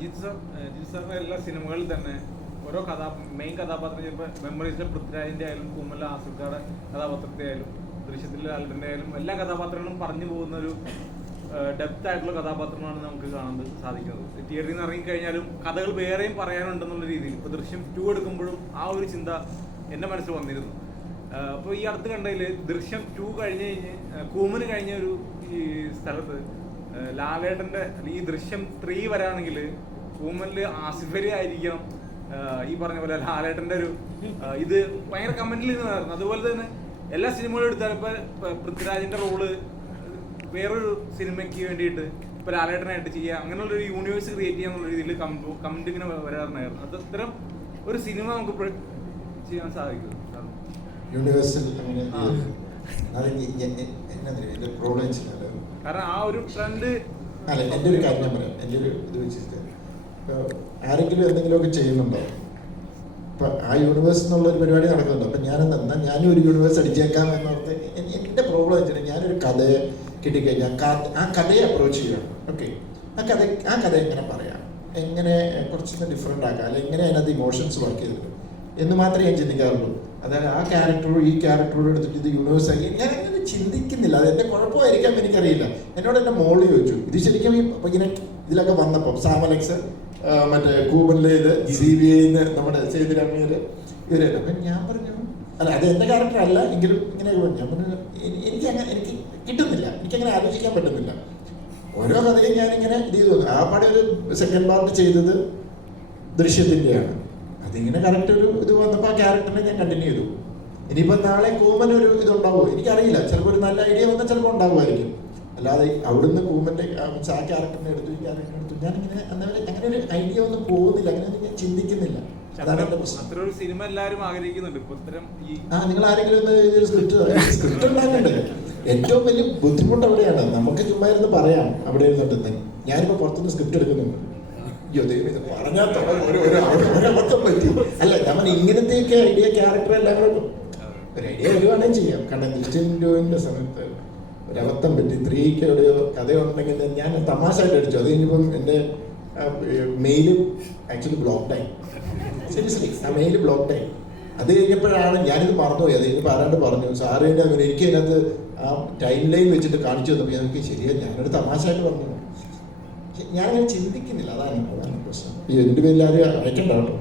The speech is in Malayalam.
അജിത് സാറിന്റെ എല്ലാ സിനിമകളിൽ തന്നെ ഓരോ മെയിൻ കഥാപാത്രം ചിലപ്പോൾ മെമ്മറീസിലെ പൃഥ്വിരാജിന്റെ ആയാലും കൂമല ആസിഫാടെ കഥാപാത്രത്തെ ആയാലും ദൃശ്യത്തിലെ ലാലിന്റെ ആയാലും എല്ലാ കഥാപാത്രങ്ങളും പറഞ്ഞു പോകുന്ന ഒരു ഡെപ്ത് ആയിട്ടുള്ള കഥാപാത്രങ്ങളാണ് നമുക്ക് കാണാൻ സാധിക്കുന്നത്. തിയേറ്ററിൽ നിന്ന് ഇറങ്ങിക്കഴിഞ്ഞാലും കഥകൾ വേറെയും പറയാനുണ്ടെന്നുള്ള രീതിയിൽ ഇപ്പോൾ ദൃശ്യം 2 എടുക്കുമ്പോഴും ആ ഒരു ചിന്ത എൻ്റെ മനസ്സിൽ വന്നിരുന്നു. അപ്പോൾ ഈ അടുത്ത് കണ്ടതിൽ ദൃശ്യം 2 കഴിഞ്ഞ് കൂമന് കഴിഞ്ഞ ഒരു ഈ സ്ഥലത്ത് ലാലേട്ടൻ്റെ ഈ ദൃശ്യം 3 വരാണെങ്കിൽ കൂമനിൽ ആസിഫ് അലി ആയിരിക്കണം ഈ പറഞ്ഞ പോലെ ലാലേട്ടൻ്റെ ഒരു ഇത് ഭയങ്കര കമന്റിൽ നിന്നായിരുന്നു. അതുപോലെ തന്നെ എല്ലാ സിനിമകളും എടുത്താലും ഇപ്പം പൃഥ്വിരാജിൻ്റെ റോള് വേറൊരു സിനിമയ്ക്ക് വേണ്ടിയിട്ട് ഇപ്പം ലാലേട്ടനായിട്ട് ചെയ്യുക, അങ്ങനെയുള്ളൊരു യൂണിവേഴ്സ് ക്രിയേറ്റ് ചെയ്യാന്നുള്ള രീതിയിൽ കമന്റ് ഇങ്ങനെ വരാറുണ്ടായിരുന്നു. അത് അത്തരം ഒരു സിനിമ നമുക്ക് ചെയ്യാൻ സാധിക്കും. കാരണം ആ ഒരു ട്രെൻഡ് അല്ല, എൻ്റെ ഒരു കാര്യം ഞാൻ പറയാം. എൻ്റെ ഒരു ഇത് വെച്ചിട്ട് ആരെങ്കിലും എന്തെങ്കിലുമൊക്കെ ചെയ്യുന്നുണ്ടോ? ഇപ്പം ആ യൂണിവേഴ്സ് എന്നുള്ളൊരു പരിപാടി നടക്കുന്നുണ്ടോ? അപ്പം ഞാനും ഒരു യൂണിവേഴ്സ് അടിച്ചേക്കാം എന്നോർത്ത് എൻ്റെ പ്രോബ്ലം വെച്ചിട്ട് ഞാനൊരു കഥയെ കിട്ടിക്കഴിഞ്ഞാൽ ആ കഥയെ അപ്രോച്ച് ചെയ്യണം. ഓക്കെ, ആ കഥ എങ്ങനെ പറയാം, എങ്ങനെ കുറച്ചൊന്ന് ഡിഫറെൻ്റ് ആക്കാം, അല്ലെങ്കിൽ എങ്ങനെ അതിനകത്ത് ഇമോഷൻസ് വർക്ക് ചെയ്തിട്ട് എന്ന് മാത്രമേ ഞാൻ ചിന്തിക്കാറുള്ളൂ. അതായത് ആ ക്യാരക്ടറോട് ഈ ക്യാരക്ടറോട് എടുത്തിട്ട് ഇത് യൂണിവേഴ്സ് ആക്കി ഞാൻ അങ്ങനെ ചിന്തിക്കുന്നില്ല. അത് എൻ്റെ കുഴപ്പമായിരിക്കാം, എനിക്കറിയില്ല. എന്നോട് എൻ്റെ മോള് ചോദിച്ചു, ഇത് ശരിക്കും ഇങ്ങനെ ഇതിലൊക്കെ വന്നപ്പോൾ സാമലക്സ് മറ്റേ കൂബനിലെ ഇത് CBI നമ്മുടെ സേതുരാമയ്യർ ഇവർ, അപ്പം ഞാൻ പറഞ്ഞു അല്ല അത് എൻ്റെ ക്യാരക്ടർ അല്ല എങ്കിലും ഇങ്ങനെ ഞാൻ പറഞ്ഞു എനിക്ക് കിട്ടുന്നില്ല, എനിക്കങ്ങനെ ആലോചിക്കാൻ പറ്റുന്നില്ല. ഓരോ കഥയും ഞാനിങ്ങനെ ഇത് ചെയ്തു. ആ പാടെ ഒരു സെക്കൻഡ് പാർട്ട് ചെയ്തത് ദൃശ്യത്തിൻ്റെയാണ്. അതിങ്ങനെ കറക്റ്റ് ഒരു ഇത് വന്നപ്പോൾ ആ ക്യാരക്ടറിനെ ഞാൻ കണ്ടിന്യൂ ചെയ്തു. ഇനിയിപ്പോൾ നാളെ കൂമൻ ഒരു ഇതുണ്ടാവുമോ എനിക്കറിയില്ല. ചിലപ്പോൾ ഒരു നല്ല ഐഡിയ വന്നാൽ ചിലപ്പോൾ ഉണ്ടാവുമായിരിക്കും. അല്ലാതെ അവിടുന്ന് കൂമൻ്റെ ആ ക്യാരക്ടറിനെ എടുത്തു, ഈ ക്യാരക്ടറിനെ എടുത്തു, ഞാനിങ്ങനെ അങ്ങനെ ഒരു ഐഡിയ ഒന്നും പോകുന്നില്ല, അങ്ങനെയൊന്നും ഞാൻ ചിന്തിക്കുന്നില്ല. അതാണ് എൻ്റെ പ്രശ്നം. അത്രയൊരു സിനിമ എല്ലാവരും ആഗ്രഹിക്കുന്നുണ്ട്. നിങ്ങൾ ആരെങ്കിലും ഒന്ന് സ്ക്രിപ്റ്റ് ഉണ്ടാക്കണ്ടേ? ഏറ്റവും വലിയ ബുദ്ധിമുട്ട് അവിടെയാണ്. നമുക്ക് ചുമ്മാ ഇരുന്ന് പറയാം അവിടെ ഇരുന്നിട്ട്. ഞാനിപ്പോൾ പുറത്തുനിന്ന് സ്ക്രിപ്റ്റ് എടുക്കുന്നുണ്ട്. അയ്യോ ദൈവം ഇത് പറഞ്ഞാൽ ഒരബദ്ധം പറ്റി. അല്ല, നമ്മൾ ഇങ്ങനത്തെയൊക്കെ ഐഡിയ ക്യാരക്ടർ എല്ലാം കൂടെ ഒരു ഐഡിയ വരുവാണെങ്കിൽ ചെയ്യാം. കാരണം ദൃശ്യം 2 സമയത്ത് ഒരബദ്ധം പറ്റി. 3ക്ക് ഒരു കഥയുണ്ടെങ്കിൽ ഞാൻ തമാശയായിട്ട് അടിച്ചു. അത് കഴിഞ്ഞപ്പം എൻ്റെ മെയില് ആക്ച്വലി ബ്ലോക്ക്ഡായി. സീരിയസ്ലി ആ മെയില് ബ്ലോക്ക്ഡായി. അത് കഴിഞ്ഞപ്പോഴാണ് ഞാനിത് മറന്നുപോയി. അത് കഴിഞ്ഞപ്പോൾ ആരാണ്ട് പറഞ്ഞു സാറിൻ്റെ അങ്ങനെ എനിക്ക് അതിനകത്ത് ആ ടൈം ലൈൻ വെച്ചിട്ട് കാണിച്ചു തന്നപ്പോൾ എനിക്ക് ശരിയാ ഞാനൊരു തമാശയായിട്ട് പറഞ്ഞു. ഞാനങ്ങനെ ചിന്തിക്കുന്നില്ല. അതാണ് പ്രശ്നം. എൻ്റെ പേരിൽ ആരും അയക്കണ്ട കേട്ടോ.